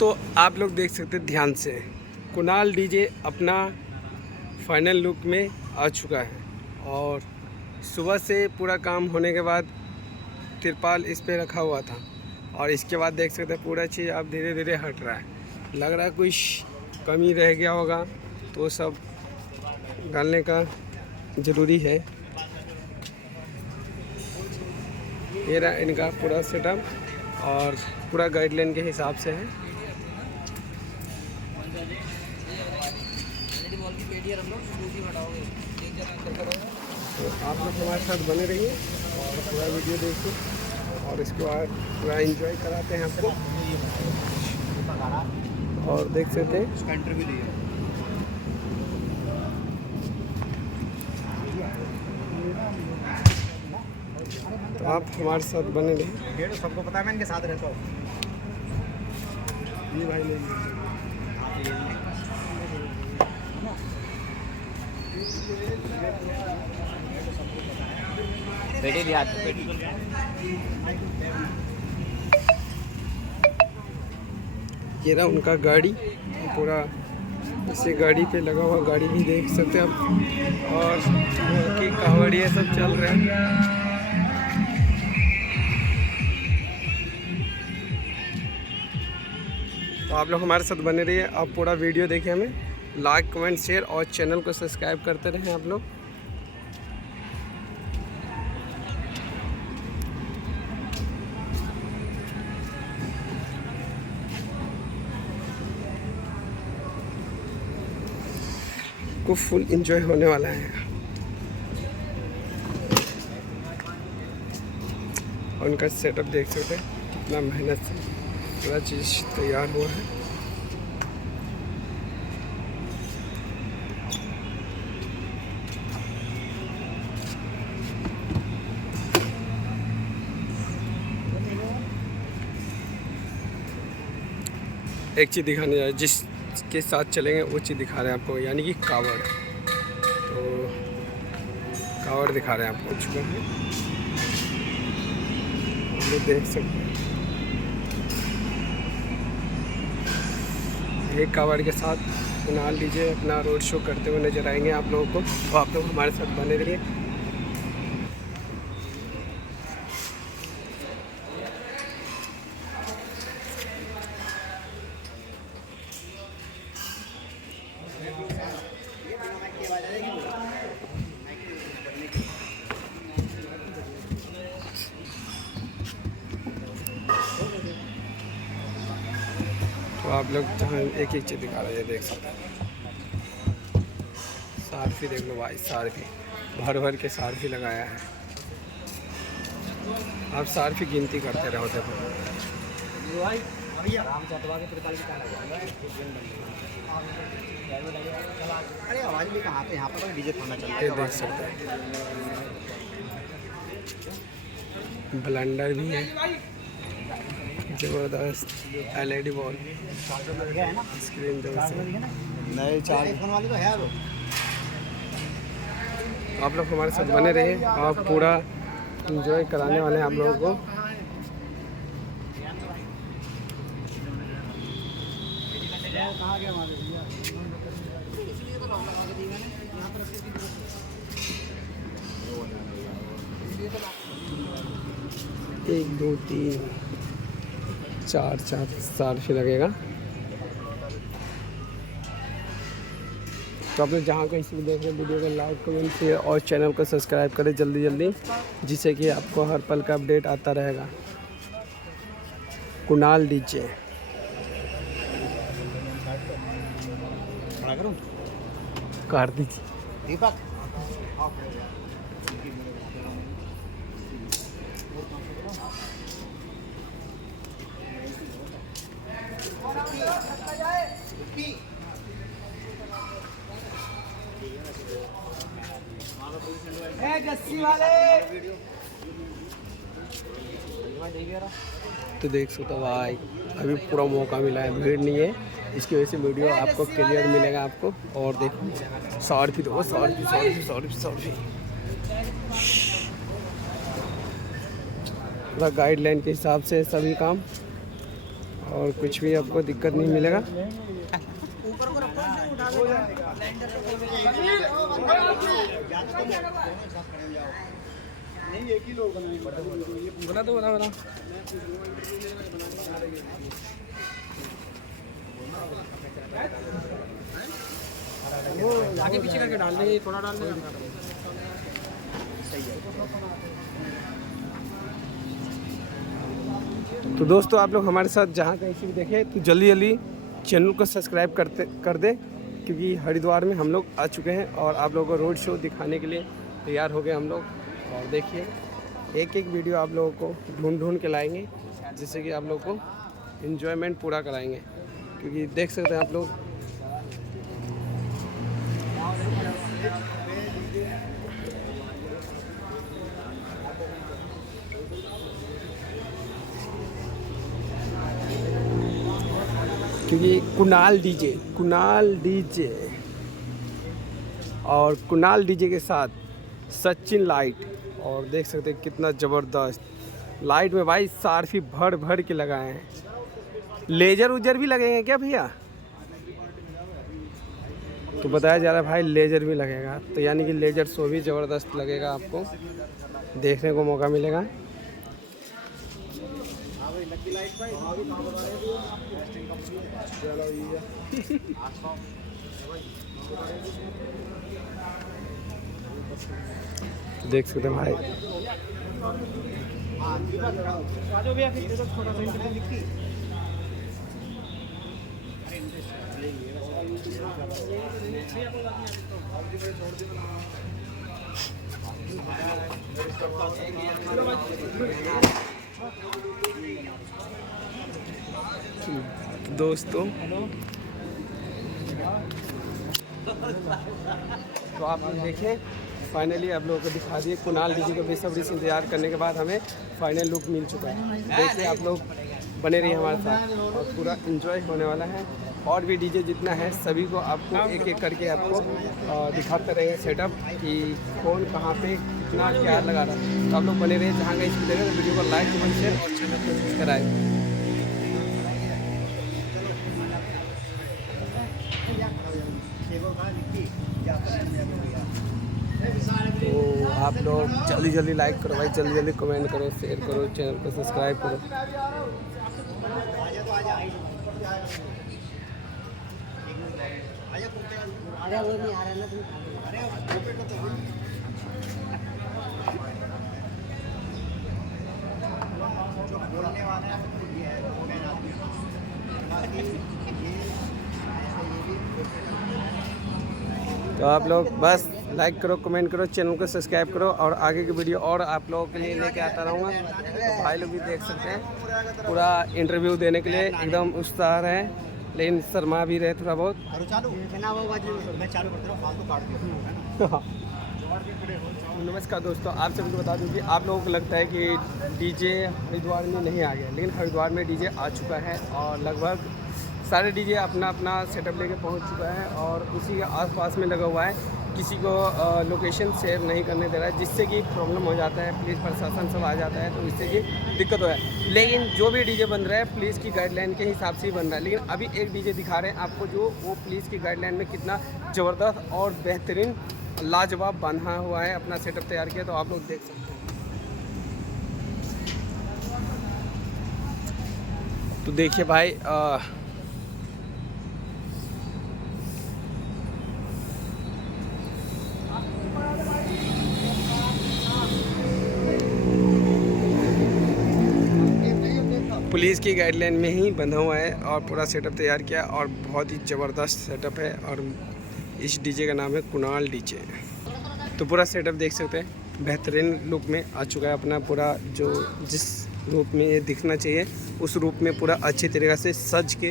तो आप लोग देख सकते हैं ध्यान से, कुणाल डीजे अपना फाइनल लुक में आ चुका है और सुबह से पूरा काम होने के बाद तिरपाल इस पे रखा हुआ था और इसके बाद देख सकते हैं पूरा चीज़ अब धीरे धीरे हट रहा है। लग रहा है कुछ कमी रह गया होगा तो सब डालने का ज़रूरी है। ये रहा इनका पूरा सेटअप और पूरा गाइडलाइन के हिसाब से है। तो आप लोग हमारे साथ बने रहिए और पूरा वीडियो देखिए और इसके बाद पूरा एंजॉय कराते हैं आपको। और देख सकते हैं तो आप हमारे साथ बने रहिए। सबको पता है मैं इनके साथ रहता हूँ। जी भाई नहीं बेटे दिया ये रहा उनका गाड़ी, पूरा इसी गाड़ी पे लगा हुआ गाड़ी भी देख सकते हैं आप और की कावड़िया सब चल रहे हैं। तो आप लोग हमारे साथ बने रहिए, आप पूरा वीडियो देखिए, हमें लाइक कमेंट शेयर और चैनल को सब्सक्राइब करते रहें आप लोग। को फुल एंजॉय होने वाला है और उनका सेटअप देख सकते हैं कितना मेहनत से पूरा चीज़ तैयार हुआ है। एक चीज़ दिखाने जा रहे जिसके साथ चलेंगे वो चीज़ दिखा रहे हैं आपको, यानी कि कावड़। तो कावड़ दिखा रहे हैं आपको चुका है, ये देख सकते हैं। एक कावड़ के साथ कुणाल डीजे अपना रोड शो करते हुए नजर आएंगे आप लोगों को, तो आप लोग हमारे साथ बने रहिए। तो आप लोग जहाँ एक एक चीज़ दिखा रहे हैं देख सकते हैं। सारफी देख लो भाई, सारफी भर भर के सारफी लगाया है। आप सारफी गिनती करते रहो। देखो अरे आवाज भी कहाँ पे, यहाँ पर तो डीजे थाना चल रहा है। ये देख सकते हैं ब्लेंडर भी है, जबरदस्त LED बॉल स्क्रीन नए चार फोन वाले तो है। आप लोग हमारे साथ बने रहिए, आप पूरा एंजॉय कराने वाले हैं आप लोगों को। एक दो तीन चार सारफी लगेगा। तो आप लोग जहाँ कहीं से भी देख रहे हैं वीडियो को लाइक कमेंट शेयर और चैनल को सब्सक्राइब करें जल्दी जल्दी, जिससे कि आपको हर पल का अपडेट आता रहेगा। कुणाल डीजे काट दीजिए। दीपक तो देख सकते हो भाई, अभी पूरा मौका मिला है, भीड़ नहीं है, इसकी वजह से वीडियो आपको क्लियर मिलेगा आपको। और देखो सारफी, तो सारफी पूरा गाइडलाइन के हिसाब से सभी काम। और कुछ भी आपको दिक्कत नहीं मिलेगा। बना। आगे पीछे करके डाल दे, थोड़ा डाल दे। तो दोस्तों आप लोग हमारे साथ जहाँ कहीं से भी देखें तो जल्दी जल्दी चैनल को सब्सक्राइब कर दें, क्योंकि हरिद्वार में हम लोग आ चुके हैं और आप लोगों को रोड शो दिखाने के लिए तैयार हो गए हम लोग। और देखिए एक एक वीडियो आप लोगों को ढूंढ के लाएंगे, जिससे कि आप लोगों को एंजॉयमेंट पूरा कराएंगे। क्योंकि देख सकते हैं आप लोग क्योंकि कुणाल डीजे और कुणाल डीजे के साथ सचिन लाइट। और देख सकते हैं कितना ज़बरदस्त लाइट में भाई सार्फी भर के लगाए हैं। लेजर उजर भी लगेंगे क्या भैया? तो बताया जा रहा है भाई लेजर भी लगेगा, तो यानी कि लेजर शो भी ज़बरदस्त लगेगा, आपको देखने को मौका मिलेगा। देख सकते हैं भाई दोस्तों तो आप लोग देखें फाइनली आप लोगों को दिखा दिए कुणाल डीजे का बेसब्री से इंतजार करने के बाद हमें फाइनल लुक मिल चुका है। देखिए आप लोग बने रहिए हमारे साथ और पूरा एंजॉय होने वाला है। और भी डीजे जितना है सभी को आपको एक एक करके आपको दिखाते रहेंगे सेटअप कि कौन कहाँ पे कितना क्या लगा रहा है। तो आप लोग बने रहिए, जहाँ कहीं इसको देखें तो वीडियो को लाइक कमेंट शेयर और चैनल को सब्सक्राइब। तो आप लोग जल्दी जल्दी लाइक करो भाई, जल्दी जल्दी कमेंट करो, शेयर करो, चैनल को सब्सक्राइब करो। तो आप लोग बस लाइक करो, कमेंट करो, चैनल को सब्सक्राइब करो और आगे की वीडियो और आप लोगों के लिए लेके आता रहूँगा। तो भाई लोग भी देख सकते हैं पूरा इंटरव्यू देने के लिए एकदम उत्साह है, लेकिन शर्मा भी रहे थोड़ा बहुत। नमस्कार दोस्तों, आप सभी को बता दूं कि आप लोगों को लगता है कि डीजे हरिद्वार में नहीं आ गया, लेकिन हरिद्वार में डीजे आ चुका है और लगभग सारे डीजे अपना अपना सेटअप लेके पहुंच चुका है और उसी के आसपास में लगा हुआ है। किसी को लोकेशन शेयर नहीं करने दे रहा है, जिससे कि प्रॉब्लम हो जाता है। पुलिस प्रशासन सब आ जाता है तो इससे कि दिक्कत हो है। लेकिन जो भी डीजे बन रहा है पुलिस की गाइडलाइन के हिसाब से ही बन रहा है। लेकिन अभी एक डीजे दिखा रहे हैं आपको जो वो पुलिस की गाइडलाइन में कितना ज़बरदस्त और बेहतरीन लाजवाब बना हुआ है, अपना सेटअप तैयार किया, तो आप लोग देख सकते हैं। तो देखिए भाई पुलिस की गाइडलाइन में ही बंधा हुआ है और पूरा सेटअप तैयार किया और बहुत ही ज़बरदस्त सेटअप है। और इस डीजे का नाम है कुणाल डीजे। तो पूरा सेटअप देख सकते हैं, बेहतरीन लुक में आ चुका है अपना पूरा, जो जिस रूप में ये दिखना चाहिए उस रूप में पूरा अच्छी तरीक़े से सज के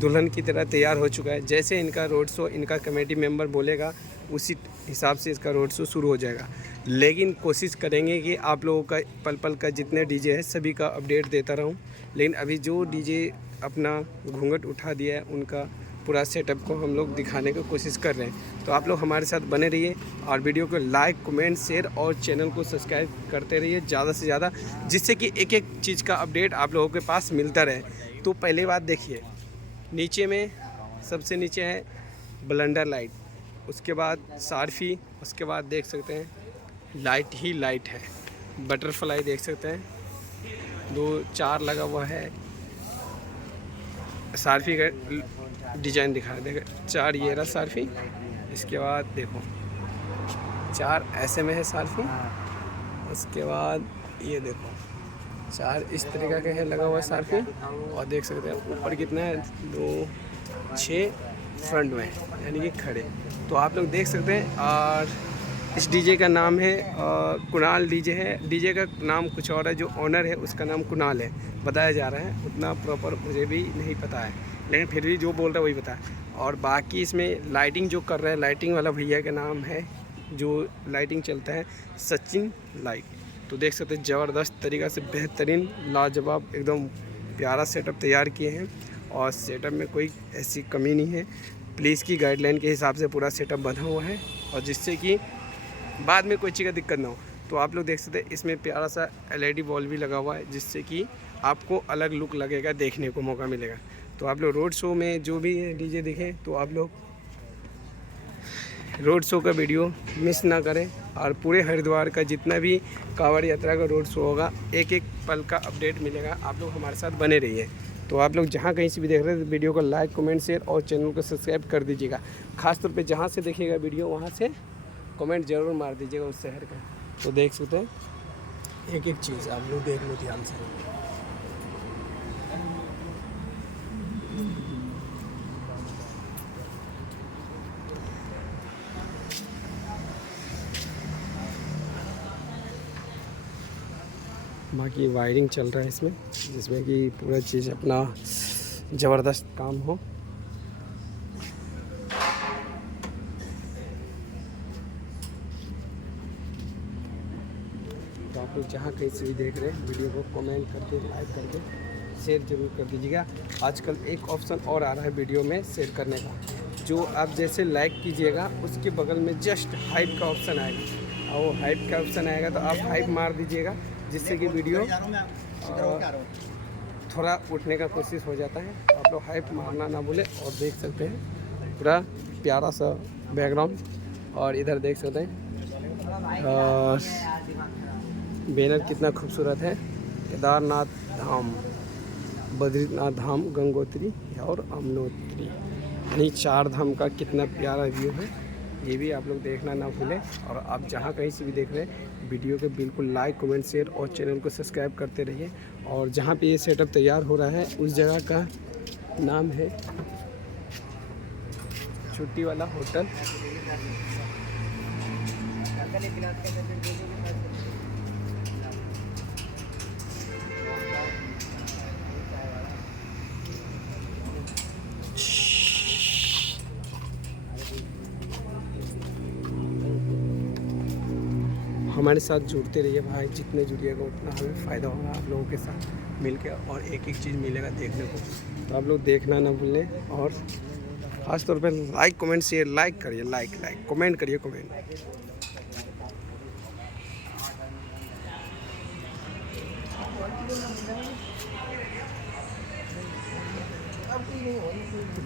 दुल्हन की तरह तैयार हो चुका है। जैसे इनका रोड शो इनका कमेटी मेंबर बोलेगा उसी हिसाब से इसका रोड शो शुरू हो जाएगा। लेकिन कोशिश करेंगे कि आप लोगों का पल पल का जितने डीजे है सभी का अपडेट देता रहूं। लेकिन अभी जो डीजे अपना घूंघट उठा दिया है उनका पूरा सेटअप को हम लोग दिखाने की कोशिश कर रहे हैं। तो आप लोग हमारे साथ बने रहिए और वीडियो को लाइक कमेंट शेयर और चैनल को सब्सक्राइब करते रहिए ज़्यादा से ज़्यादा, जिससे कि एक एक चीज़ का अपडेट आप लोगों के पास मिलता रहे। तो पहले बात देखिए, नीचे में सबसे नीचे है ब्लेंडर लाइट, उसके बाद सारफी, उसके बाद देख सकते हैं लाइट ही लाइट है, बटरफ्लाई देख सकते हैं 2-4 लगा हुआ है। सारफी का डिजाइन दिखा देखो 4 ये रहा सारफी, इसके बाद देखो 4 ऐसे में है सारफी, उसके बाद ये देखो 4 इस तरीका के है लगा हुआ सारफी, और देख सकते हैं ऊपर कितना है 2 6 फ्रंट में यानी कि खड़े। तो आप लोग देख सकते हैं। और इस डीजे का नाम है कुणाल डीजे है। डीजे का नाम कुछ और है, जो ऑनर है उसका नाम कुणाल है बताया जा रहा है, उतना प्रॉपर मुझे भी नहीं पता है, लेकिन फिर भी जो बोल रहा है वही पता है। और बाकी इसमें लाइटिंग जो कर रहा है, लाइटिंग वाला भैया का नाम है, जो लाइटिंग चलता है सचिन लाइट। तो देख सकते हैं ज़बरदस्त तरीक़ा से बेहतरीन लाजवाब एकदम प्यारा सेटअप तैयार किए हैं, और सेटअप में कोई ऐसी कमी नहीं है। पुलिस की गाइडलाइन के हिसाब से पूरा सेटअप बना हुआ है, और जिससे कि बाद में कोई चीज़ का दिक्कत ना हो। तो आप लोग देख सकते हैं इसमें प्यारा सा LED बॉल भी लगा हुआ है, जिससे कि आपको अलग लुक लगेगा, देखने को मौका मिलेगा। तो आप लोग रोड शो में जो भी डीजे दिखे तो आप लोग रोड शो का वीडियो मिस ना करें, और पूरे हरिद्वार का जितना भी कांवड़ यात्रा का रोड शो होगा, एक एक पल का अपडेट मिलेगा। आप लोग हमारे साथ बने रहिए। तो आप लोग जहाँ कहीं से भी देख रहे हैं तो वीडियो को लाइक, कमेंट, शेयर और चैनल को सब्सक्राइब कर दीजिएगा। खासतौर पे जहाँ से देखिएगा वीडियो वहाँ से कमेंट ज़रूर मार दीजिएगा उस शहर का। तो देख सकते हैं एक एक चीज़ आप लोग देख लो ध्यान से। बाकी वायरिंग चल रहा है इसमें, जिसमें कि पूरा चीज़ अपना ज़बरदस्त काम हो। तो आप लोग जहाँ कहीं से भी देख रहे हैं वीडियो को कमेंट करके, लाइक करके, शेयर जरूर कर दीजिएगा। आजकल एक ऑप्शन और आ रहा है वीडियो में शेयर करने का, जो आप जैसे लाइक कीजिएगा उसके बगल में जस्ट हाइप का ऑप्शन आएगा, और वो हाइप का ऑप्शन आएगा तो आप हाइप मार दीजिएगा, जिससे कि वीडियो थोड़ा उठने का कोशिश हो जाता है। आप लोग हाइप मारना ना भूलें। और देख सकते हैं पूरा प्यारा सा बैकग्राउंड, और इधर देख सकते हैं बैनर कितना खूबसूरत है। केदारनाथ धाम, बद्रीनाथ धाम, गंगोत्री और यमुनोत्री, यानी 4 धाम का कितना प्यारा व्यू है, ये भी आप लोग देखना ना भूलें। और आप जहाँ कहीं से भी देख रहे हैं वीडियो को बिल्कुल लाइक, कमेंट, शेयर और चैनल को सब्सक्राइब करते रहिए। और जहाँ पे ये सेटअप तैयार हो रहा है उस जगह का नाम है छुट्टी वाला होटल। हमारे साथ जुड़ते रहिए भाई, जितने जुड़िएगा उतना हमें फ़ायदा होगा आप लोगों के साथ मिलकर, और एक एक चीज़ मिलेगा देखने को। तो आप लोग देखना ना भूलें, और ख़ास तौर पे लाइक, कमेंट, शेयर, लाइक करिए, लाइक कमेंट करिए, कमेंट।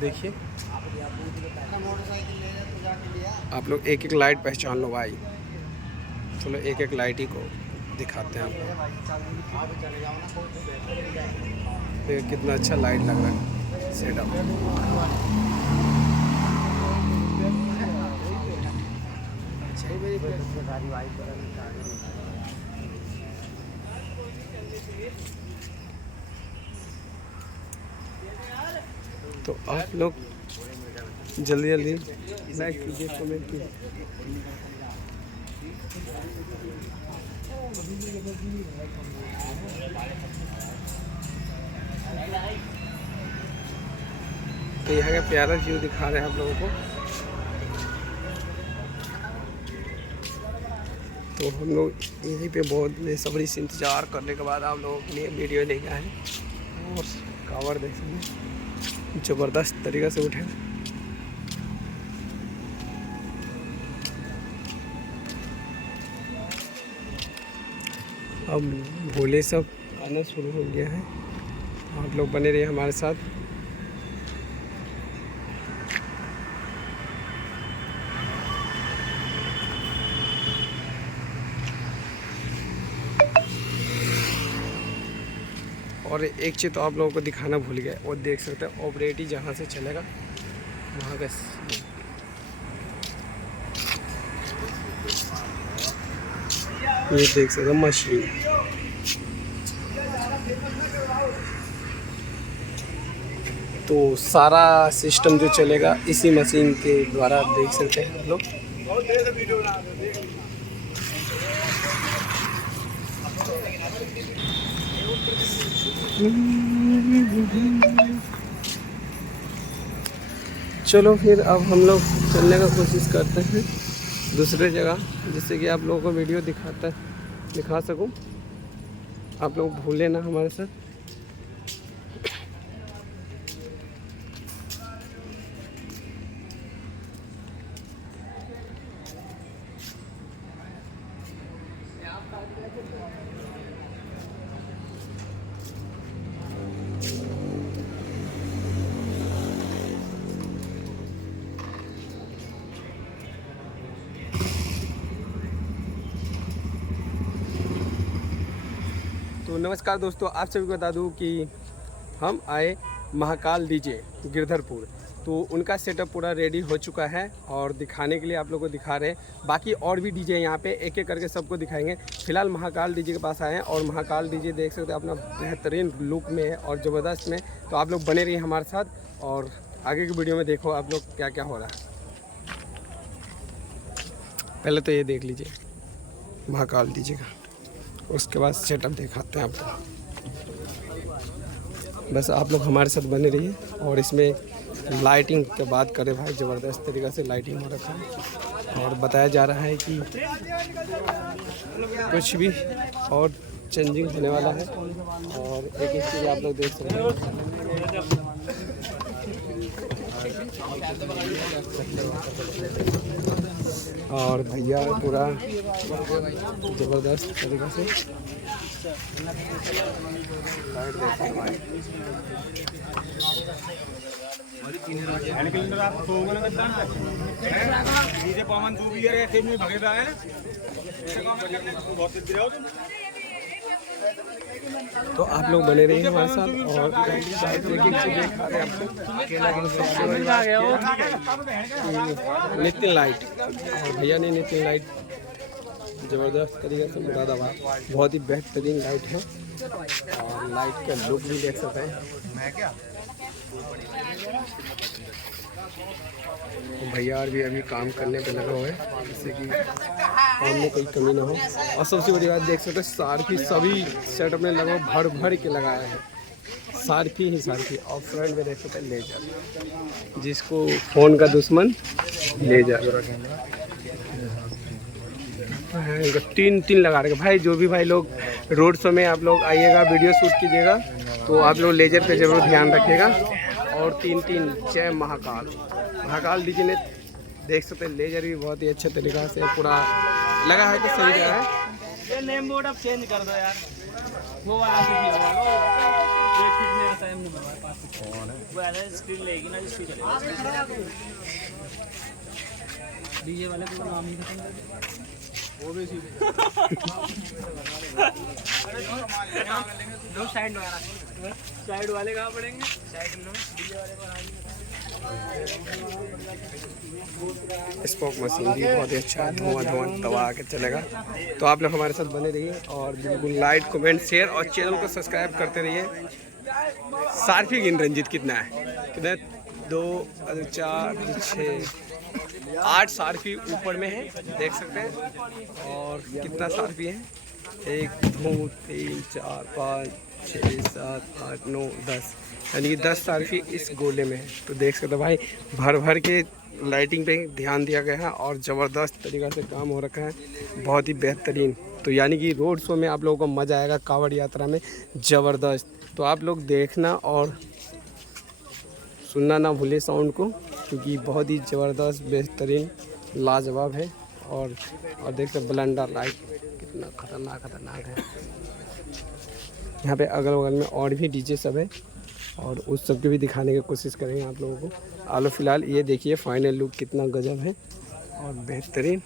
देखिए आप लोग एक एक लाइट पहचान लो भाई। चलो एक एक लाइट ही को दिखाते हैं आपको। देखिए कितना अच्छा लाइट लग रहा है सेटअप। तो आप लोग जल्दी जल्दी लाइक कीजिए, कमेंट कीजिए। तो यहाँ का प्यारा व्यू दिखा रहे हैं आप लोगों को। तो हम लोग यहीं पे बहुत बेसब्री से इंतज़ार करने के बाद आप लोगों के लिए वीडियो लेके आए, और कांवड़ देख सकते हैं ज़बरदस्त तरीक़े से उठे। अब भोले सब आना शुरू हो गया है। आप लोग बने रहिए हमारे साथ। और एक चीज़ तो आप लोगों को दिखाना भूल गया, और देख सकते हैं ऑपरेटिव जहाँ से चलेगा वहाँ का ये देख सकते हैं मशीन। तो सारा सिस्टम जो चलेगा इसी मशीन के द्वारा देख सकते हैं हम लोग। चलो फिर अब हम लोग चलने का कोशिश करते हैं दूसरे जगह, जिससे कि आप लोगों को वीडियो दिखा सकूं। आप लोग भूलें ना हमारे साथ। तो नमस्कार दोस्तों, आप सभी को बता दूं कि हम आए महाकाल डीजे गिरधरपुर। तो उनका सेटअप पूरा रेडी हो चुका है और दिखाने के लिए आप लोगों को दिखा रहे हैं। बाकी और भी डीजे यहाँ पे एक एक करके सबको दिखाएंगे। फिलहाल महाकाल डीजे के पास आए हैं और महाकाल डीजे देख सकते हैं अपना बेहतरीन लुक में है और ज़बरदस्त में। तो आप लोग बने रहिए हमारे साथ और आगे की वीडियो में देखो आप लोग क्या क्या हो रहा है। पहले तो ये देख लीजिए महाकाल डीजे का, उसके बाद सेटअप दिखाते हैं आपको। बस आप लोग हमारे साथ बने रहिए। और इसमें लाइटिंग के बात करें भाई, ज़बरदस्त तरीक़ा से लाइटिंग हो रखा है और बताया जा रहा है कि कुछ भी और चेंजिंग होने वाला है। और एक चीज़ आप लोग देख सकते हैं, और भैया पूरा ज़बरदस्त तरीक़ा से लाइट देते हैं भाई। तो आप लोग बने रहिए हमारे साथ और एक एक चीज़ दिखा रहे हैं आपको। सबसे बड़ी बात नितिन लाइट, और भैया ने नितिन लाइट ज़बरदस्त तरीके से मुरादाबाद बहुत ही बेहतरीन लाइट है और लाइट का लुक भी देख सकते हैं। भैया भी अभी काम करने पे लगा हुआ है जिससे कि काम में कोई कमी ना हो। और सबसे बड़ी बात देख सकते हैं सारफी सभी सेटअप में लगा भर भर के लगाया है, सारफी ही सारफी। और फ्रंट में देख सकते हैं लेजर, जिसको फ़ोन का दुश्मन लेजर तीन लगा रखे भाई। जो भी भाई लोग रोड शो में आप लोग आइएगा, वीडियो शूट कीजिएगा तो आप लोग लेजर पे ज़रूर ध्यान रखिएगा। और तीन जय महाकाल डीजे ने देख सकते हैं लेजर भी बहुत ही अच्छे तरीक़ा से पूरा लगा है। तो सही जगह है। ये नेम बोर्ड अब चेंज कर दो यार, वो वाला स्क्रीन लेगी ना जिसकी चलेगा। डीजे वाले को नाम नहीं खत्म कर दे, वो भी लो साइड वाले कहाँ पड़ेंगे, साइड लो डीजे वाले को स्पोक मशीन भी बहुत ही अच्छा धुआं दबा के चलेगा। तो आप लोग हमारे साथ बने रहिए और बिल्कुल लाइक, कमेंट, शेयर और चैनल को सब्सक्राइब करते रहिए। सारफी गिन रंजीत कितना है, कितना 2 4 6 8 सारफी ऊपर में है देख सकते हैं। और कितना सारफी है 1 2 3 4 5 6 7 8 9 10, यानी कि 10 सारफी इस गोले में है। तो देख सकते भाई भर भर के लाइटिंग पे ध्यान दिया गया है और ज़बरदस्त तरीक़ा से काम हो रखा है, बहुत ही बेहतरीन। तो यानी कि रोड शो में आप लोगों को मज़ा आएगा, कांवड़ यात्रा में ज़बरदस्त। तो आप लोग देखना और सुनना ना भूले साउंड को, क्योंकि बहुत ही ज़बरदस्त बेहतरीन लाजवाब है। और देख सकते ब्लेंडर लाइट कितना खतरनाक है। यहाँ पे अगल बगल में और भी डीजे सब है और उस सब की भी दिखाने की कोशिश करेंगे आप लोगों को। आलो फिलहाल ये देखिए फाइनल लुक कितना गजब है और बेहतरीन।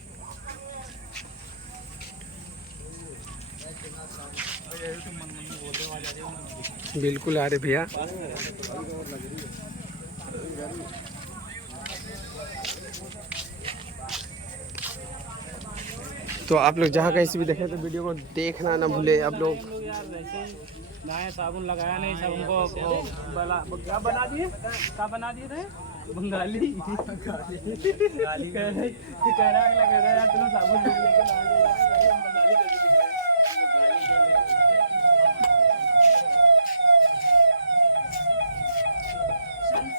बिल्कुल आ रहे भैया। तो आप लोग जहाँ कहीं से भी देखें तो वीडियो को देखना ना भूले आप लोग। यार वैसे ही नया साबुन लगाया नहीं, साबुन को क्या बना दिए, क्या बना दिए थे बंगाली कह रहा है यार तुम साबुन लेके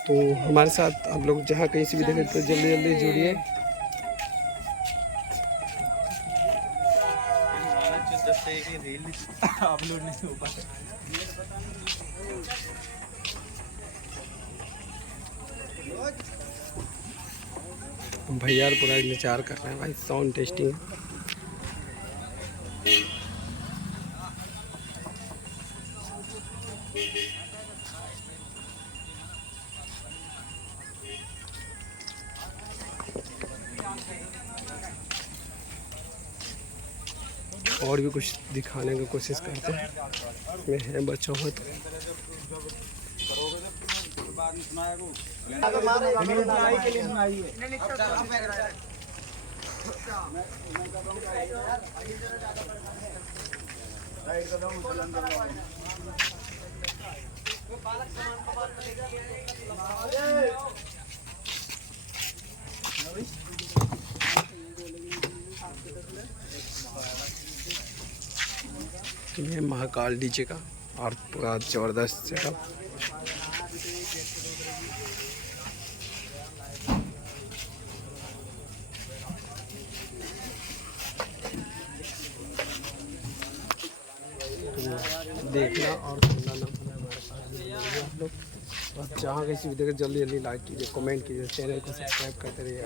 तो हमारे साथ आप लोग जहाँ कहीं से भी देखें तो जल्दी जल्दी जुड़िए। अपलोड नहीं हो पाया। भैया पूरा विचार कर रहे हैं भाई, साउंड टेस्टिंग। और भी कुछ दिखाने की कोशिश करते हैं में है बच्चों को तो। ये महाकाल डीजे का और पूरा ज़बरदस्त सेटअप। देखना और सुनना ना भूलें हमारे साथ आप लोग। और जहाँ किसी वीडियो को जल्दी जल्दी लाइक कीजिए, कमेंट कीजिए, चैनल को सब्सक्राइब करते रहिए।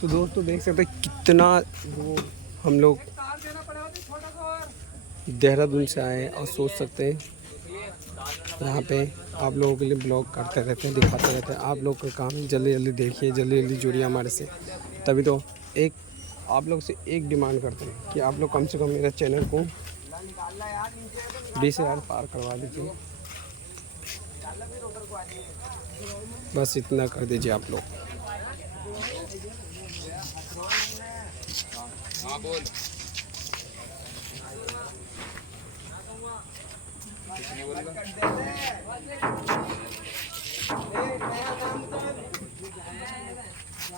तो दोस्तों देख सकते हैं कितना वो हम लोग देहरादून से आए और सोच सकते हैं यहाँ पे आप लोगों के लिए ब्लॉग करते रहते हैं, दिखाते रहते हैं। आप लोग का काम है जल्दी जल्दी देखिए, जल्दी जल्दी जुड़िए हमारे से। तभी तो एक आप लोग से एक डिमांड करते हैं कि आप लोग कम से कम मेरे चैनल को 20,000 पार करवा दीजिए। बस इतना कर दीजिए आप लोग। हाँ बोल।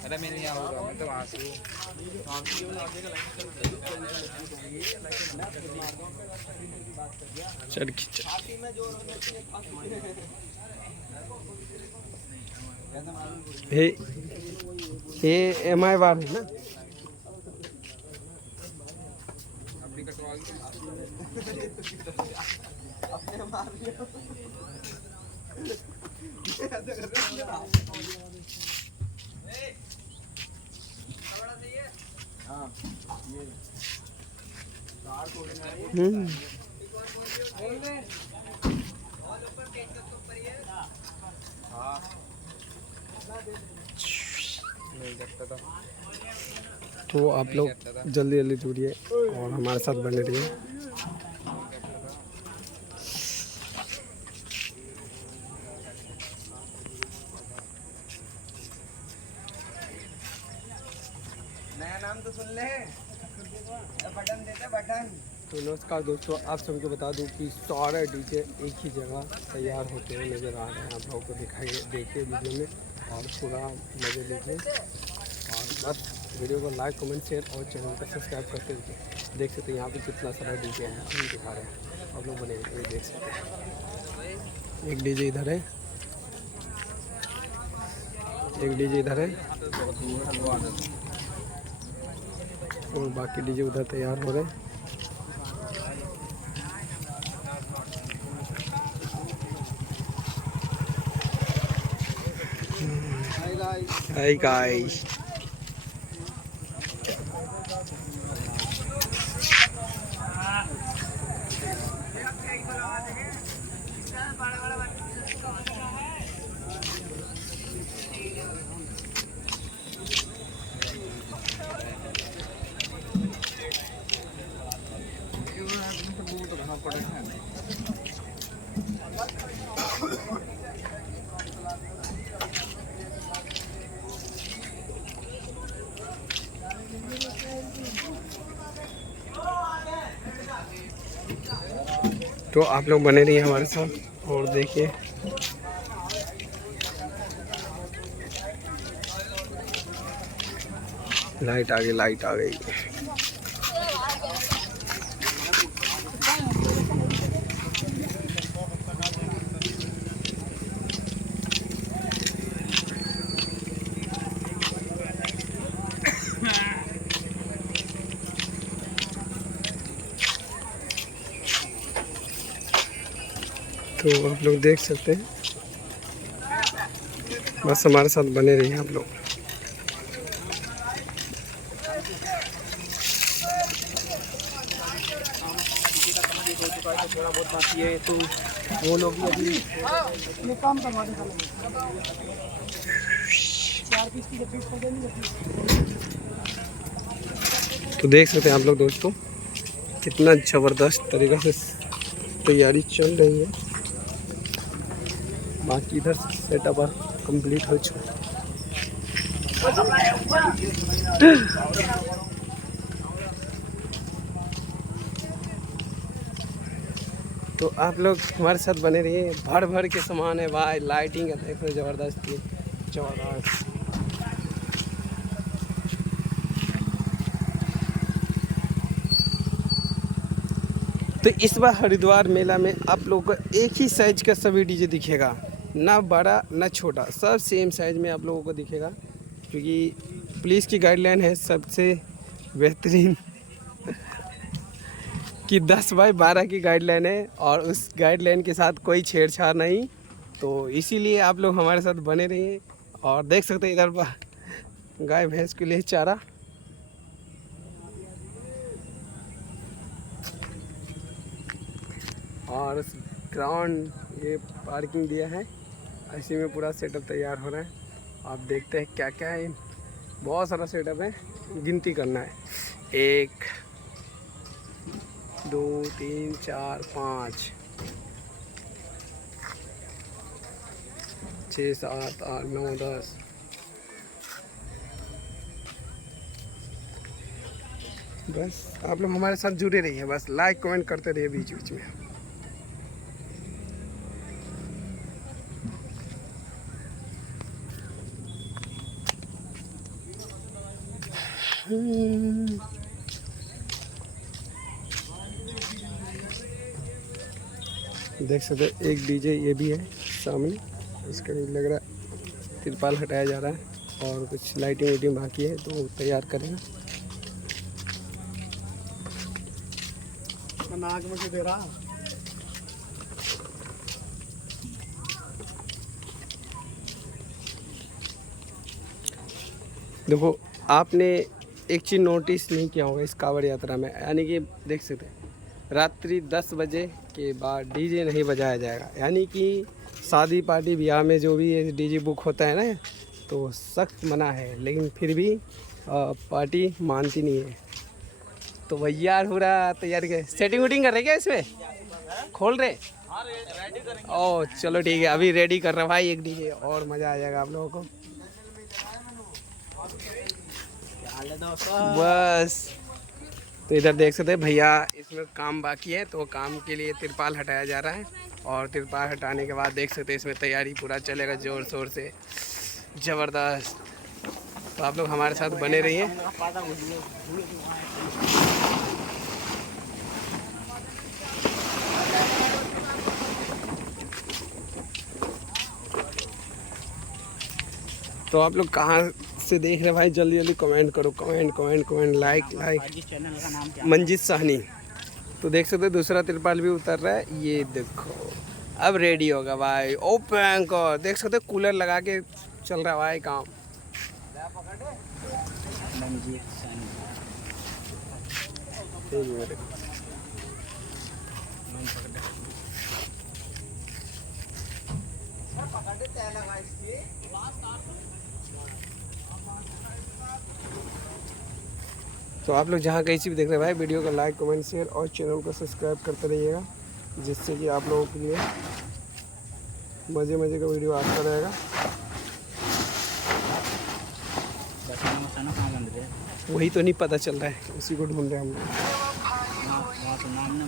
अरे मैं नहीं आऊँगा, मैं तो वहाँ से हूँ। चल खींच। ये MI बार है ना? तो आप लोग जल्दी जल्दी जुड़िए और हमारे साथ बने रहिए। नया नाम तो सुन ले, बटन देते बटन। तो नमस्कार दोस्तों, आप सभी को बता दूं कि सारे डीजे एक ही जगह तैयार होते हुए नज़र आ रहे हैं। आप लोगों को दिखाइए, देखिए वीडियो में और पूरा मज़े लीजिए। और बस वीडियो को लाइक, कमेंट, शेयर और चैनल को सब्सक्राइब करते रहिए। देख सकते हैं यहाँ पे कितना सारा डीजे है, हम दिखा रहे हैं। आप लोग बने हुए देख सकते हैं। एक डीजे इधर है, एक डीजे इधर है। और बाकी डीजे उधर तैयार हो रहे हैं। हाय गाइस, तो आप लोग बने रहिए हमारे साथ और देखिए। लाइट आ गई, लाइट आ गई। तो आप लोग देख सकते हैं, बस हमारे साथ बने रहिए आप लोग। थोड़ा बहुत बाकी है तो वो लोग भी अभी ये काम करवा दें। 4 पीस की पीस कर देंगे। तो देख सकते हैं आप लोग दोस्तों, कितना ज़बरदस्त तरीक़ा से तैयारी चल रही है। बाकी इधर सेटअप कंप्लीट हो चुका है। तो आप लोग हमारे साथ बने रहिए। भर भर के सामान है भाई, लाइटिंग है देखो ज़बरदस्त थी, ज़बरदस्त। तो इस बार हरिद्वार मेला में आप लोगों को एक ही साइज का सभी डीजे दिखेगा, ना बड़ा ना छोटा, सब सेम साइज में आप लोगों को दिखेगा। क्योंकि पुलिस की गाइडलाइन है सबसे बेहतरीन कि 10 बाई 12 की गाइडलाइन है और उस गाइडलाइन के साथ कोई छेड़छाड़ नहीं। तो इसीलिए आप लोग हमारे साथ बने रहिए। और देख सकते हैं इधर गाय भैंस के लिए चारा। और ग्राउंड ये पार्किंग दिया है, इसी में पूरा सेटअप तैयार हो रहा है। आप देखते हैं क्या क्या है, बहुत सारा सेटअप है, गिनती करना है। 1 2 3 4 5 6 7 8 9 10। बस आप लोग हमारे साथ जुड़े रहिए, बस लाइक कमेंट करते रहिए बीच बीच में। देख सकते एक डीजे ये भी है सामने, इसका भी लग रहा है तिरपाल हटाया जा रहा है और कुछ लाइटिंग वाइटिंग बाकी है तो तैयार करेंगे। नाक में दे रहा। देखो आपने एक चीज़ नोटिस नहीं किया होगा इस कांवड़ यात्रा में, यानी कि देख सकते हैं रात्रि 10 बजे के बाद डीजे नहीं बजाया जाएगा। यानी कि शादी पार्टी ब्याह में जो भी ये डीजे बुक होता है ना, तो सख्त मना है, लेकिन फिर भी पार्टी मानती नहीं है। तो भैया पूरा तैयार के सेटिंग वूटिंग कर रहे क्या इसमें, खोल रहे? ओह चलो ठीक है, अभी रेडी कर रहा भाई एक डीजे, और मज़ा आ जाएगा आप लोगों को। बस तो इधर देख सकते हैं भैया, इसमें काम बाकी है तो काम के लिए तिरपाल हटाया जा रहा है। और तिरपाल हटाने के बाद देख सकते हैं इसमें तैयारी पूरा चलेगा ज़ोर शोर से, ज़बरदस्त। तो आप लोग हमारे साथ बने रहिए। तो आप लोग कहाँ से देख रहे भाई जल्दी जल्दी कमेंट करो, कमेंट लाइक चैनल का नाम क्या? मंजीत साहनी। तो देख सकते हो दूसरा तिरपाल भी उतर रहा है, ये देखो अब रेडी होगा भाई। ओ भयंकर, देख सकते हो कूलर लगा के चल रहा है भाई काम। मंजीत साहनी। तो आप लोग जहाँ कहीं से भी देख रहे हैं भाई, वीडियो को लाइक कमेंट शेयर और चैनल को सब्सक्राइब करते रहिएगा, जिससे कि आप लोगों के लिए मज़े का वीडियो आता रहेगा। वही तो नहीं पता चल रहा है, उसी को ढूंढ रहे हैं हम लोग। वहाँ तो नाम ना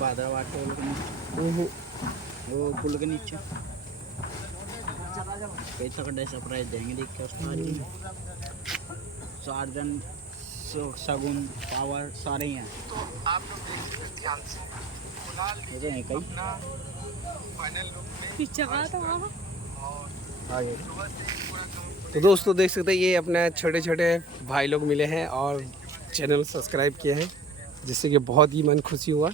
बादराबाद वो पुल के नीचे पैसा का सरप्राइज देंगे, देख के उसका सार्जन शगुन पावर सारे ही हैं। तो आप लोग देख सकते हैं ध्यान से, कुणाल कई अपना फाइनल लुक में पीछे का था वहाँ आगे। तो दोस्तों देख सकते हैं ये अपने छोटे छोटे भाई लोग मिले हैं और चैनल सब्सक्राइब किए हैं, जिससे कि बहुत ही मन खुशी हुआ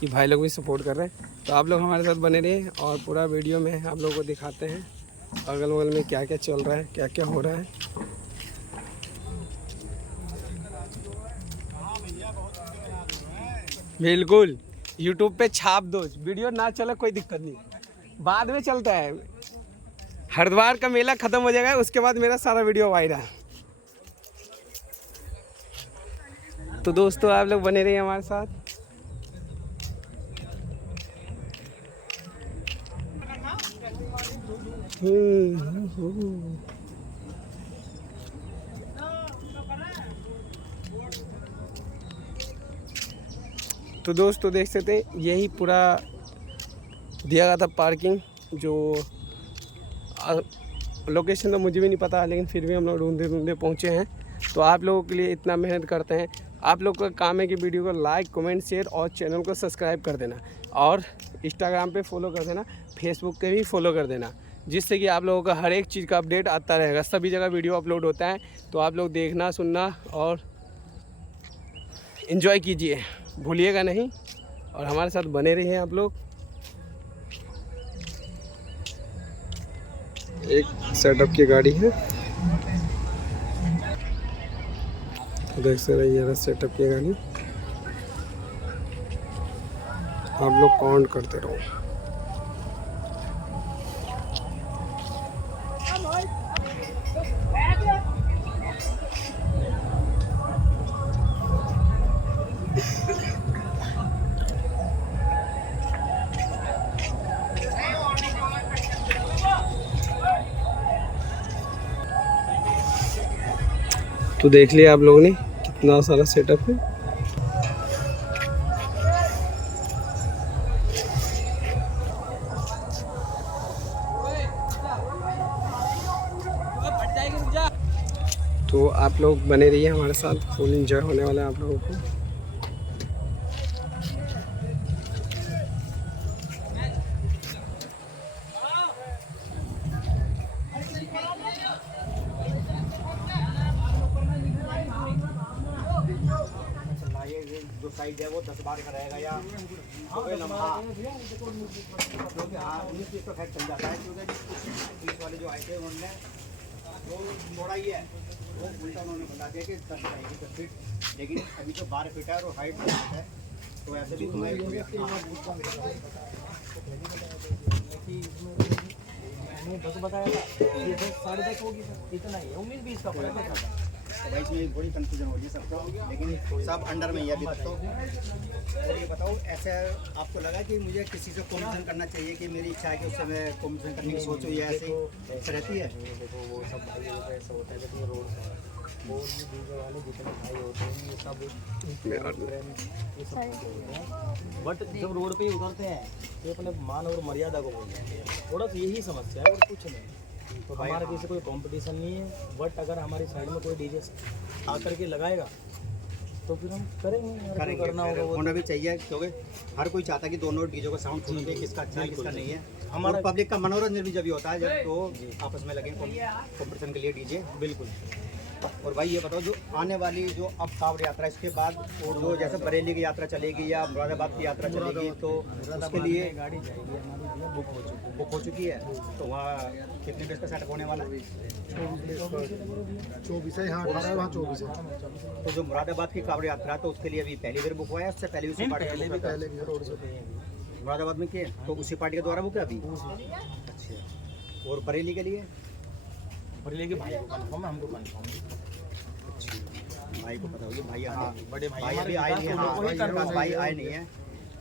कि भाई लोग भी सपोर्ट कर रहे हैं। तो आप लोग हमारे साथ बने रहिए और पूरा वीडियो में आप लोगों को दिखाते हैं अगल बगल में क्या क्या चल रहा है, क्या क्या हो रहा है। बिल्कुल YouTube पे छाप दो, वीडियो ना चले कोई दिक्कत नहीं, बाद में चलता है। हरिद्वार का मेला खत्म हो जाएगा, उसके बाद मेरा सारा वीडियो वायरल। तो दोस्तों आप लोग बने रहिए हमारे साथ। तो दोस्तों देख सकते हैं यही पूरा दिया गया था पार्किंग, जो लोकेशन तो मुझे भी नहीं पता, लेकिन फिर भी हम लोग ढूंढते पहुँचे हैं। तो आप लोगों के लिए इतना मेहनत करते हैं, आप लोग का काम है कि वीडियो को लाइक कमेंट शेयर और चैनल को सब्सक्राइब कर देना, और इंस्टाग्राम पे फॉलो कर देना, फेसबुक पे भी फॉलो कर देना, जिससे कि आप लोगों का हर एक चीज़ का अपडेट आता रहेगा। सभी जगह वीडियो अपलोड होता है, तो आप लोग देखना सुनना और इन्जॉय कीजिए, भूलिएगा नहीं, और हमारे साथ बने रहिए आप लोग। एक सेटअप की गाड़ी है, देख सकते हैं ये सेटअप की गाड़ी, आप लोग काउंट करते रहो। तो देख लिया आप लोगों ने कितना सारा सेटअप है। तो आप लोग बने रहिए हमारे साथ, फुल एंजॉय होने वाला है आप लोगों को। जो साइज है वो 10 बार का रहेगा या लंबा, क्योंकि हाँ 19 तो खैर चल जाता है, क्योंकि 30 वाले जो आए थे उन्होंने वो थोड़ा ही है, वो उल्टा उन्होंने बता दिया कि 10 रहेगी 10 फीट, लेकिन अभी तो 12 फीट है और हाइट है, तो ऐसे भी तुम्हें 10 बताया था, ये 10 होगी सर, इतना ही है, 19-20 का फर्क है। तो भाई इसमें थोड़ी कंफ्यूजन हो रही है सबको, लेकिन सब अंडर में ही है अभी तक। तो और ये बताओ, ऐसे आपको लगा कि मुझे किसी से कॉम्पिटिशन करना चाहिए, कि मेरी इच्छा है कि उससे मैं कॉम्पिटिशन करने की सोचूं, या ऐसे ही रहती है? देखो वो सब भाई ऐसा होता है कि ये रोड वो दूसरे वाले जितने भाई होते हैं ये सब ये सब, बट जब रोड पे ही उतरते हैं तो अपने मान और मर्यादा को बोलते हैं, थोड़ा सा यही समस्या है और कुछ नहीं। तो हमारे पीछे कोई कंपटीशन नहीं है, बट अगर हमारी साइड में कोई डीजे आकर के लगाएगा तो फिर हम करेंगे, करना होगा वो। होना भी चाहिए, क्योंकि हर कोई चाहता है कि दोनों डीजे का साउंड सुनेंगे, किसका अच्छा है किसका नहीं है। हमारा पब्लिक का मनोरंजन भी जब होता है जब तो आपस में लगे कॉम्पिटिशन के लिए डीजे। बिल्कुल। और भाई ये बताओ, जो आने वाली जो अब कांवड़ यात्रा इसके बाद और जो जैसे बरेली की यात्रा चलेगी या मुरादाबाद की यात्रा चलेगी, तो उसके लिए गाड़ी जाएगी हमारी, बुक हो चुकी है। तो वहाँ कितने बजे का सेटअप होने वाला है? 24 है, हाँ 18 वहाँ 24 है। तो जो मुरादाबाद की कांवड़ यात्रा, तो उसके लिए अभी पहली बार बुक हुआ है, उससे पहले उसी पार्टी का बुक हुआ पहले भी रोड से था? मुरादाबाद में किए तो उसी पार्टी के द्वारा बुक है अभी। अच्छा। और बरेली के लिए? बरेली के भाई को कंफर्म है, हमको कंफर्म है। भाई को पता होगी, भाई बड़े भाई भाई अभी आए नहीं है। हाँ, भाई आए नहीं है।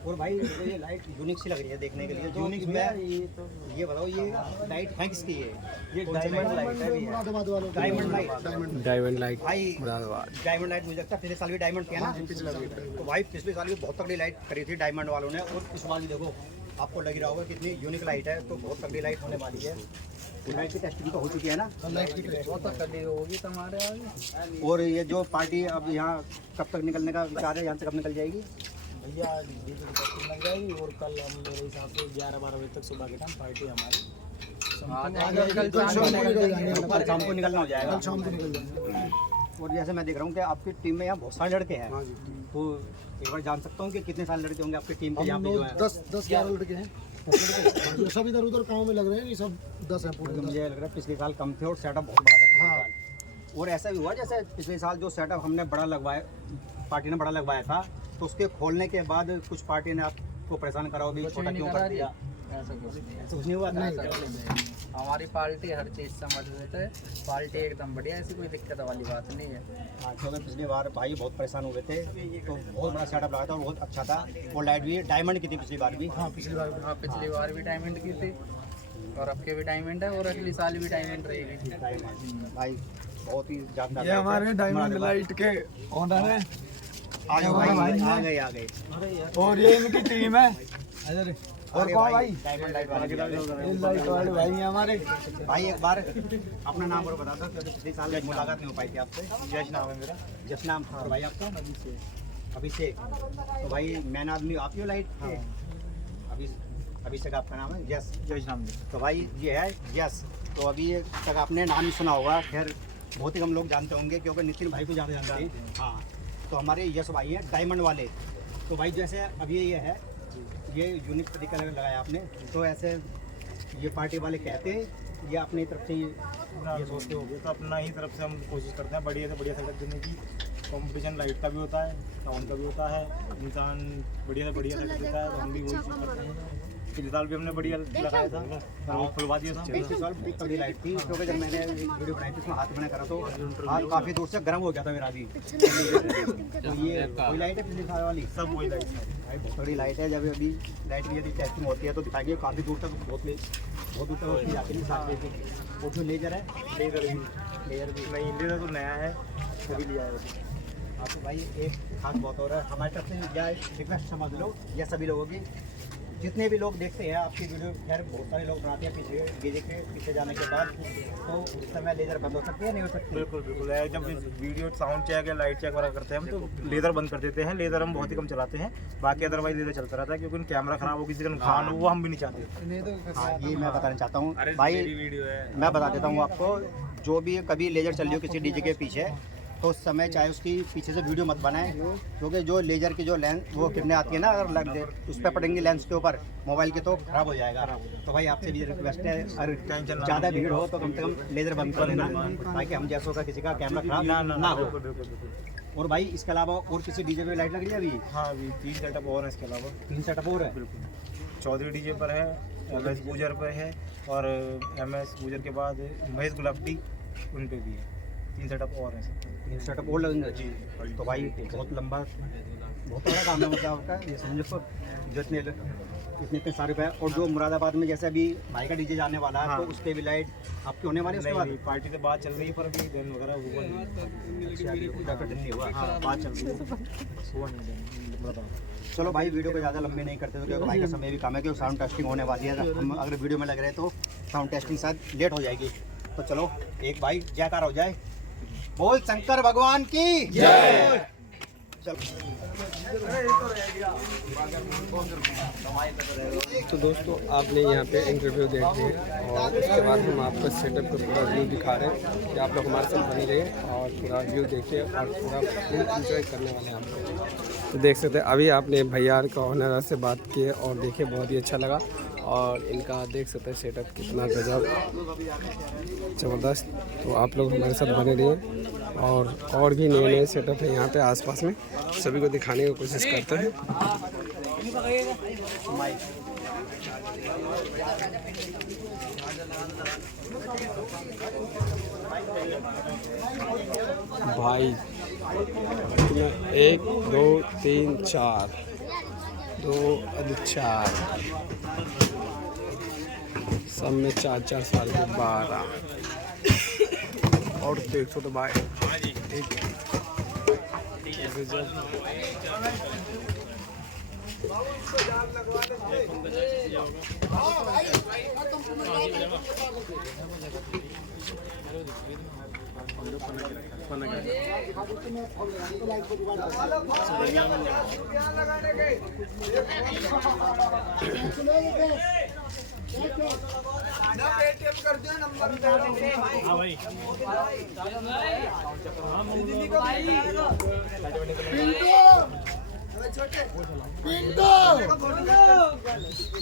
और भाई ये लाइट यूनिक सी लग रही है देखने के लिए। यूनिक में ये बताओ, ये लाइट है किसकी है? ये डायमंड लाइट है भैया, मुरादाबाद वालों को। Diamond light. डायमंड लाइट भाई मुरादाबाद। डायमंड लाइट मुझे लगता है पिछले साल भी डायमंड किया ना। तो भाई पिछले साल भी बहुत तगड़ी लाइट करी थी डायमंड वालों ने, और इस बार भी देखो आपको लग रहा होगा कितनी यूनिक लाइट है। तो बहुत तगड़ी लाइट होने वाली है। लाइट की टेस्टिंग तो हो चुकी है ना? लाइट की बहुत तकड़ी होगी तुम्हारे आगे। और ये जो पार्टी अब यहाँ कब तक निकलने का विचार है? यहाँ से कब निकल जाएगी? भैया डीजे की टेस्टिंग लग जाएगी, और कल हम मेरे हिसाब से 11-12 बजे तक सुबह के टाइम पार्टी हमारी। कल शाम को निकल जाएंगे। कल शाम को निकलना हो जाएगा। कल शाम को निकल जाएंगे। और जैसे मैं देख रहा हूँ कि आपकी टीम में यहाँ बहुत सारे लड़के हैं, हाँ जी। तो एक बार जान सकता हूँ कि कितने सारे लड़के होंगे आपकी टीम के यहाँ हम पे जो लोग है? 10-11 लड़के हैं। जो सब इधर उधर काम में लग रहे हैं, ये सब 10 हैं पूरे। तो मुझे लग रहा है पिछले साल कम थे और सेटअप बहुत बड़ा था पिछले साल। और ऐसा भी हुआ जैसे पिछले साल जो सेटअप हमने बड़ा लगवाया, पार्टी ने बड़ा लगवाया था, तो उसके खोलने के बाद कुछ पार्टी ने आपको परेशान करा हो भी छोटा क्यों कर दिया? ऐसा कुछ नहीं है। ऐसा कुछ नहीं हुआ था? हमारी पार्टी हर चीज़ समझ लेते हैं, पार्टी एकदम बढ़िया, ऐसी कोई दिक्कत वाली बात नहीं है। हाँ, क्योंकि पिछली बार भाई बहुत परेशान हुए थे, तो बहुत बड़ा सेटअप लगा था और बहुत अच्छा था। और लाइट भी डायमंड की थी पिछली बार भी। हाँ पिछली बार हाँ, पिछली बार भी डायमंड की थी, और अब के भी डायमंड है, और अगली साल भी डायमंड रहेगी। डायमंड भाई बहुत ही जानदार। ये हमारे डायमंड लाइट के ओनर हैं आ गए और ये इनकी टीम है। और कौन भाई? डायमंड लाइट वाले लाइट वाले भाई हैं हमारे। भाई एक बार अपना नाम और बता दो, क्योंकि पिछले साल मुलाकात नहीं हो पाई थी आपसे। यश नाम है मेरा। यश नाम। और भाई आपका? अभिषेक। तो भाई मैन आदमी आप ही हो लाइट के? अभिषेक आपका नाम है? यश। जय नाम तो भाई ये है यश। तो अभी तक आपने नाम ही सुना होगा, खैर बहुत ही कम लोग जानते होंगे क्योंकि नितिन भाई को ज़्यादा जानते हैं। हाँ, तो हमारे यश भाई हैं डायमंड वाले। तो भाई जैसे अभी ये है, ये यूनिक तरीका लगाया आपने, तो ऐसे ये पार्टी वाले कहते हैं या अपनी तरफ से ये सोचते हो? तो अपना ही तरफ से हम कोशिश करते हैं बढ़िया से बढ़िया सेटअप देने की। कंपटीशन लाइट का भी होता है, साउंड का भी होता है, इंसान बढ़िया से बढ़िया सेटअप देता है, तो हम भी वही चीज़ करते हैं। पिछले साल भी हमने बढ़िया लगाया था और वो खुलवा दिया था। पिछले साल बहुत तगड़ी लाइट थी, क्योंकि जब मैंने वीडियो बनाई थी उसमें हाथ मैंने करा तो हाथ काफ़ी दूर से गर्म हो गया था मेरा भी। तो ये वही लाइट है पिछले साल वाली? सब वही लाइट है भाई बहुत बड़ी लाइट है। जब अभी लाइट की यदि टेस्टिंग होती है तो दिखाएंगे, काफ़ी दूर तक बहुत दूर तक होती जाती है साथ में। और जो लेजर है, लेजर भी नहीं, लेजर तो नया है, सभी लिया है। आपको भाई एक खास बात हो रहा है हमारी तरफ से, या रिक्वेस्ट समझ लो या सभी लोगों की, जितने भी लोग देखते हैं आपकी वीडियो, खैर बहुत सारे लोग बनाते हैं पीछे डीजे के पीछे जाने के बाद, तो उस समय लेजर बंद हो सकती है नहीं हो सकती? बिल्कुल बिल्कुल है। जब वीडियो साउंड चेक या लाइट चेक वगैरह करते हैं हम, तो लेज़र बंद कर देते हैं। लेज़र हम बहुत ही कम चलाते हैं, बाकी अदरवाइज लेज़र चलता रहता है, क्योंकि उन कैमरा खराब हो, किसी का नुकसान हो, वो हम भी नहीं चाहते। हाँ, ये मैं बताना चाहता हूँ भाई, मैं बता देता हूँ आपको, जो भी कभी लेजर चल रही हो किसी डीजे के पीछे, तो उस समय चाहे उसकी पीछे से वीडियो मत बनाएं, क्योंकि जो लेजर की जो लेंस वो किरणें आती है ना, अगर लग दे उस पर पड़ेंगी लेंस के ऊपर मोबाइल के, तो खराब हो जाएगा। तो भाई आपसे भी रिक्वेस्ट है, अगर ज़्यादा भीड़ हो तो कम से कम लेजर बंद कर देना, ताकि हम जैसों का किसी का कैमरा खराब ना हो। और भाई इसके अलावा और किसी डीजे पे लाइट लग रही है अभी? हाँ, अभी 3 सेटअप और हैं इसके अलावा। 3 सेटअप और है? बिल्कुल। चौधरी डीजे पर है, MS गुजर पर है, और MS गुजर के बाद महेश गुलाबटी उन पे भी है। 3 सेटअप और हैं। 3 सेटअप और लगेंगे जी? तो भाई बहुत लंबा, बहुत बड़ा काम है, मतलब आपका ये समझो जितने इतने सारे रुपये। और जो मुरादाबाद में जैसे अभी भाई का डीजे जाने वाला है, हाँ। तो उस पर भी लाइट आपकी होने वाली है उसके बाद? नहीं, पार्टी तो बात चल रही है, पर अभी दिन वगैरह हुआ नहीं। अच्छा, अभी कोई दिन नहीं हुआ। हाँ, बात चल रही है, हुआ नहीं दिन, बताओ। चलो भाई वीडियो को ज़्यादा लंबी नहीं करते, क्योंकि भाई का समय भी कम है, क्योंकि साउंड टेस्टिंग होने वाली है। हम अगर वीडियो में लग रहे हैं तो साउंड टेस्टिंग शायद लेट हो जाएगी। तो चलो एक भाई जयकार हो जाए, बोल शंकर भगवान की जय। तो दोस्तों आपने यहाँ पे इंटरव्यू देख लिया और उसके बाद हम आपको सेटअप का पूरा व्यू दिखा रहे हैं कि आप लोग हमारे साथ बने रहिए और पूरा व्यू देखिए और पूरा इंजॉय करने वाले हैं आप लोग। तो देख सकते हैं अभी आपने भैया का ओनर से बात की और देखिए बहुत ही अच्छा लगा और इनका देख सकते हैं सेटअप कितना गजब ज़बरदस्त। तो आप लोग हमारे साथ बने रहिए और भी नए नए सेटअप है यहाँ पे आसपास में, सभी को दिखाने की कोशिश करते हैं। भाई 1 2 3 4 2 4 सब में 4 साल के 12 और देखो तो भाई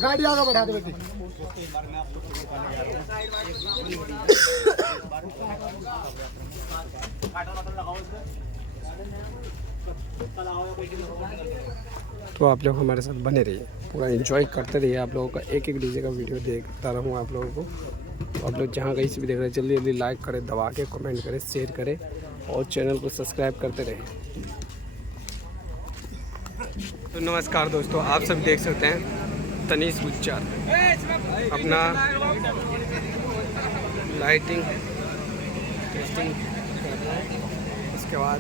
गाड़ी आगे बढ़ा दे बेटी। तो आप लोग हमारे साथ बने रहिए, पूरा एंजॉय करते रहिए। आप लोगों का एक एक डीजे का वीडियो देखता रहूँ आप लोगों को। तो आप लोग जहाँ कहीं से भी देख रहे हैं जल्दी जल्दी लाइक करें, दबा के कमेंट करें, शेयर करें और चैनल को सब्सक्राइब करते रहें। तो नमस्कार दोस्तों, आप सब देख सकते हैं तनीश गुज्जर अपना लाइटिंग टेस्टिंग कर रहा है, उसके बाद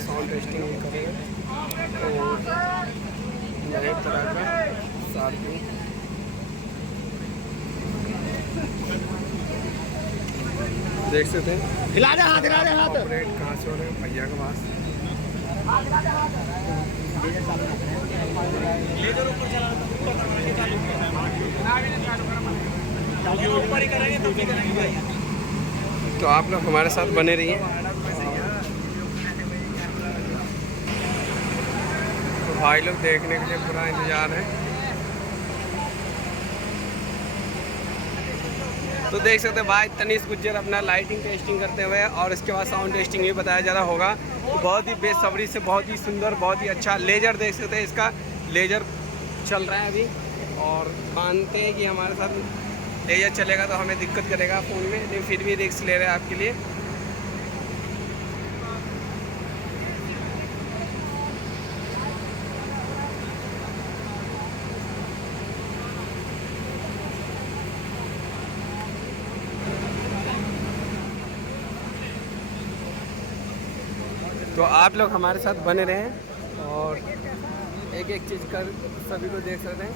साउंड टेस्टिंग भी करेंगे और नए तरह का शार्पिंग देख सकते हैं। हिला दे हाथ, हिला दे हाथ। ऑपरेट कहाँ से हो रहे हैं भैया के पास। तो आप लोग हमारे साथ बने रहिए। तो भाई लोग देखने के लिए पूरा इंतजार है। तो देख सकते हैं भाई तनीश गुज्जर अपना लाइटिंग टेस्टिंग करते हुए और इसके बाद साउंड टेस्टिंग भी बताया जा रहा होगा। तो बहुत ही बेसब्री से, बहुत ही सुंदर, बहुत ही अच्छा लेजर देख सकते हैं, इसका लेजर चल रहा है अभी। और मानते हैं कि हमारे साथ लेजर चलेगा तो हमें दिक्कत करेगा फ़ोन में, लेकिन फिर भी रिस्क ले रहे हैं आपके लिए। तो आप लोग हमारे साथ बने रहें और एक एक चीज़ कर सभी को देख सकते हैं।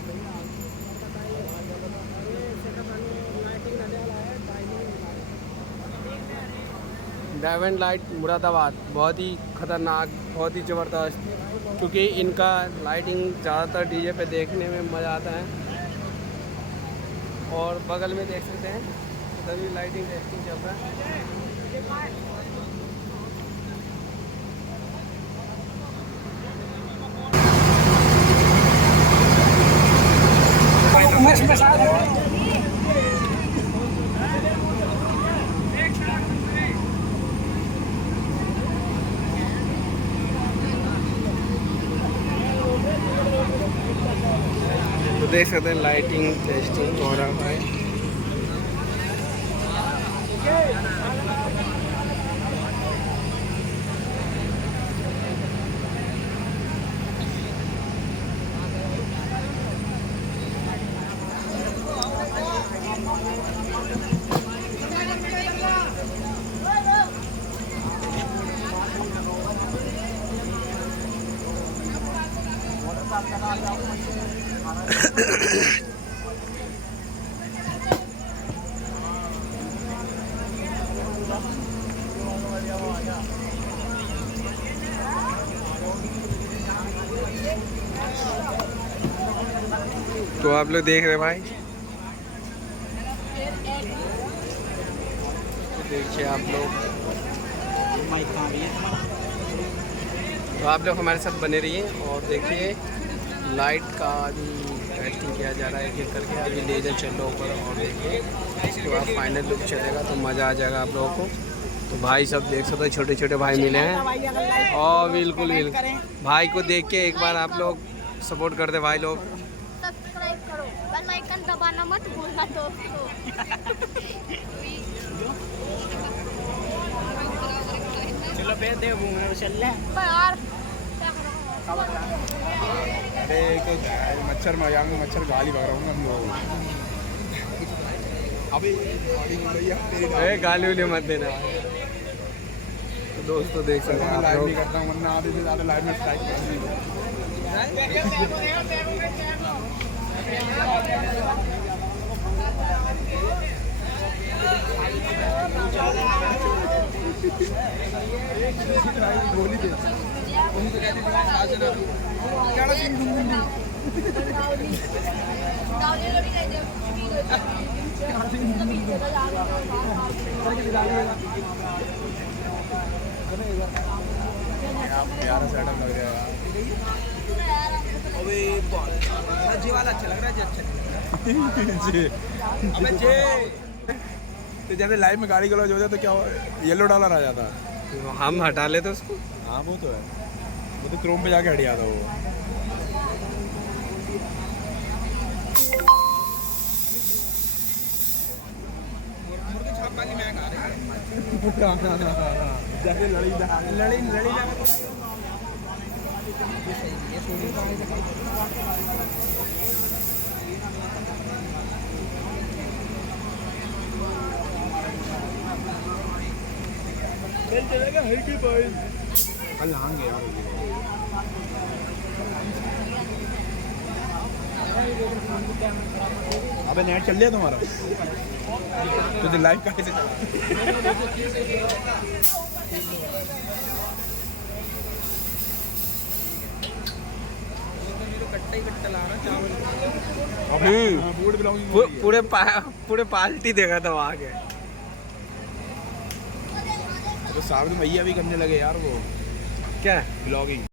डायमंड लाइट मुरादाबाद बहुत ही ख़तरनाक, बहुत ही ज़बरदस्त, क्योंकि इनका लाइटिंग ज़्यादातर डीजे पे देखने में मज़ा आता है। और बगल में देख सकते हैं सभी लाइटिंग टेस्टिंग चल रहा है। तो देख सकते हैं लाइटिंग टेस्टिंग हो रहा है। तो आप लोग देख रहे हैं भाई, तो देखिए आप लोग, तो आप लोग हमारे साथ बने रहिए और देखिए लाइट का अभी टेस्टिंग किया जा रहा है एक करके। अभी लेजर चल रहा ऊपर और देखिए इसके बाद फाइनल लुक चलेगा तो मज़ा आ जाएगा आप लोगों को। तो भाई सब देख सकते हो, छोटे छोटे भाई मिले हैं और बिल्कुल भाई को देख के एक बार आप लोग सपोर्ट कर दे भाई लोग। सब्सक्राइब करो, बेल आइकन दबाना मत भूलना दोस्तों। चलो फिर दे चल ले। पर यार अरे मच्छर मच्छर गाली बक रहा हूँ हम लोग। अभी गाली उली मत देना। तो दोस्तों देख सकते हैं आप लाइव लोग, नहीं करता हूँ, वरना आधे से ज़्यादा लाइव में स्ट्राइक कर दी। बोली दे प्यारा सेटअप लग रहा है यार। अबे जी वाला अच्छा लग रहा है, जी अच्छा नहीं लग रहा। अबे जे तो जैसे लाइव में गाड़ी गलौज हो जाए तो क्या येलो डॉलर आ जाता। तो हम हटा लेते उसको। हाँ वो तो है, वो तो क्रोम पे जाके हट जाता वो। मुर्गी छाप वाली मैं खा रही है। जैसे लड़ी चल चलेगा हर की भाई। कल नहाएंगे यार। अबे नेट चल लिया तुम्हारा? तो लाइव कहाँ से चला? कट्टा ही कट्टा ला रहा चावल। फूड ब्लॉगिंग पूरे पार्टी देखा था वहाँ के। तो साहब भैया भी करने लगे यार वो क्या ब्लॉगिंग।